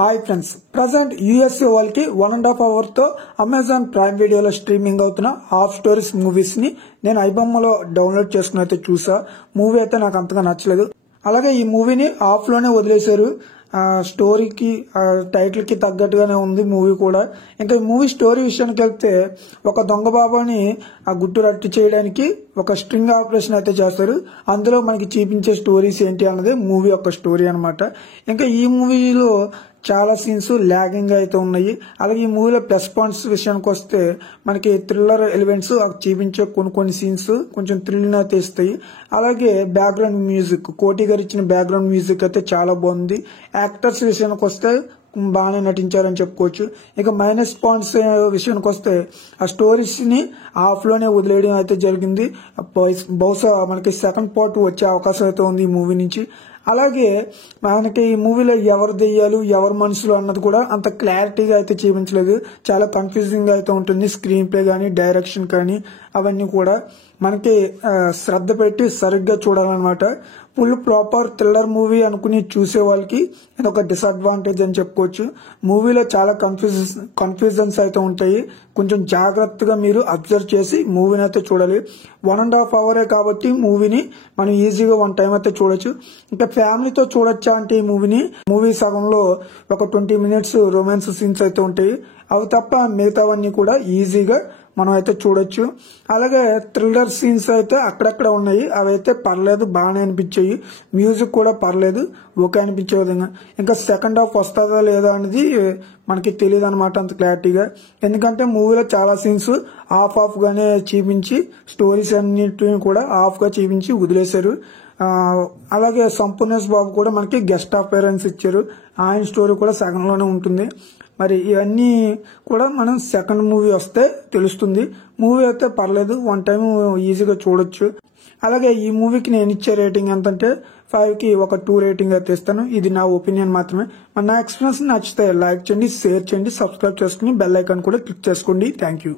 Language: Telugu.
హాయ్ ఫ్రెండ్స్, ప్రజెంట్ యూఎస్ఏ వాళ్ళకి 1.5 hours తో అమెజాన్ ప్రైమ్ వీడియోలో స్ట్రీమింగ్ అవుతున్న హాఫ్ స్టోరీస్ మూవీస్ ని నేను ఐబొమ్మలో డౌన్లోడ్ చేసుకుని అయితే చూసా. మూవీ అయితే నాకు అంతగా నచ్చలేదు. అలాగే ఈ మూవీని ఆఫ్ లోనే వదిలేశారు. స్టోరీకి టైటిల్ కి తగ్గట్టుగానే ఉంది మూవీ కూడా. ఇంకా ఈ మూవీ స్టోరీ విషయానికి వెళ్తే, ఒక దొంగ బాబాని ఆ గుట్టు రట్టు చేయడానికి ఒక స్ట్రింగ్ ఆపరేషన్ అయితే చేస్తారు. అందులో మనకి చూపించే స్టోరీస్ ఏంటి అన్నది మూవీ యొక్క స్టోరీ అనమాట. ఇంకా ఈ మూవీలో చాలా సీన్స్ లాగింగ్ అయితే ఉన్నాయి. అలాగే ఈ మూవీలో ప్లస్ పాయింట్స్ విషయానికి వస్తే, మనకి థ్రిల్లర్ ఎలిమెంట్స్ చూపించే కొన్ని సీన్స్ కొంచెం థ్రిల్ అయితే ఇస్తాయి. అలాగే బ్యాక్గ్రౌండ్ మ్యూజిక్, కోటి గారు ఇచ్చిన బ్యాక్గ్రౌండ్ మ్యూజిక్ అయితే చాలా బాగుంది. యాక్టర్స్ విషయానికి వస్తే బాగానే నటించారని చెప్పుకోవచ్చు. ఇక మైనస్ పాయింట్స్ విషయానికి వస్తే, ఆ స్టోరీస్ ని హాఫ్ లోనే వదిలేయడం అయితే జరిగింది. బహుశా మనకి సెకండ్ పార్ట్ వచ్చే అవకాశం అయితే ఉంది ఈ మూవీ నుంచి. అలాగే మనకి ఈ మూవీలో ఎవరు దెయ్యాలు ఎవరు మనుషులు అన్నది కూడా అంత క్లారిటీగా అయితే చూపించలేదు. చాలా కన్ఫ్యూజింగ్ అయితే ఉంటుంది. స్క్రీన్ ప్లే కానీ డైరెక్షన్ కానీ అవన్నీ కూడా మనకి శ్రద్ధ పెట్టి సరిగ్గా చూడాలన్నమాట. ఫుల్ ప్రాపర్ థ్రిల్లర్ మూవీ అనుకుని చూసే వాళ్ళకి ఇది ఒక డిసడ్వాంటేజ్ అని చెప్పుకోవచ్చు. మూవీలో చాలా కన్ఫ్యూజన్స్ అయితే ఉంటాయి. కొంచెం జాగ్రత్తగా మీరు అబ్జర్వ్ చేసి మూవీని అయితే చూడాలి. 1.5 hours కాబట్టి మూవీని మనం ఈజీగా వన్ టైం అయితే చూడొచ్చు. ఇంకా ఫ్యామిలీతో చూడొచ్చా అంటే ఈ మూవీ సగంలో ఒక 20 minutes రొమాన్స్ సీన్స్ అయితే ఉంటాయి. అవి తప్ప మిగతావన్నీ కూడా ఈజీగా మనం అయితే చూడొచ్చు. అలాగే థ్రిల్లర్ సీన్స్ అయితే అక్కడక్కడ ఉన్నాయి. అవి అయితే పర్లేదు, బాగానే అనిపించాయి. మ్యూజిక్ కూడా పర్లేదు, ఓకే అనిపించే విధంగా. ఇంకా సెకండ్ హాఫ్ వస్తుందా లేదా అనేది మనకి తెలియదు అనమాట అంత క్లారిటీగా. ఎందుకంటే మూవీలో చాలా సీన్స్ ఆఫ్ గానే చూపించి, స్టోరీస్ అన్నిటిని కూడా ఆఫ్ గా చూపించి వదిలేశారు. అలాగే సంపూర్ణేష్ బాబు కూడా మనకి గెస్ట్ అపీరెన్స్ ఇచ్చారు. ఆయన స్టోరీ కూడా సగంలోనే ఉంటుంది. మరి ఇవన్నీ కూడా మనం సెకండ్ మూవీ వస్తే తెలుస్తుంది. మూవీ అయితే పర్లేదు, వన్ టైం ఈజీగా చూడొచ్చు. అలాగే ఈ మూవీకి నేను ఇచ్చే రేటింగ్ ఎంతంటే 5కి ఒక 2 రేటింగ్ అయితే ఇస్తాను. ఇది నా ఒపీనియన్ మాత్రమే. నా ఎక్స్ప్లెనేషన్ నచ్చితే లైక్ చేయండి, షేర్ చేయండి, సబ్స్క్రైబ్ చేసుకుని బెల్ ఐకాన్ కూడా క్లిక్ చేసుకోండి. Thank you.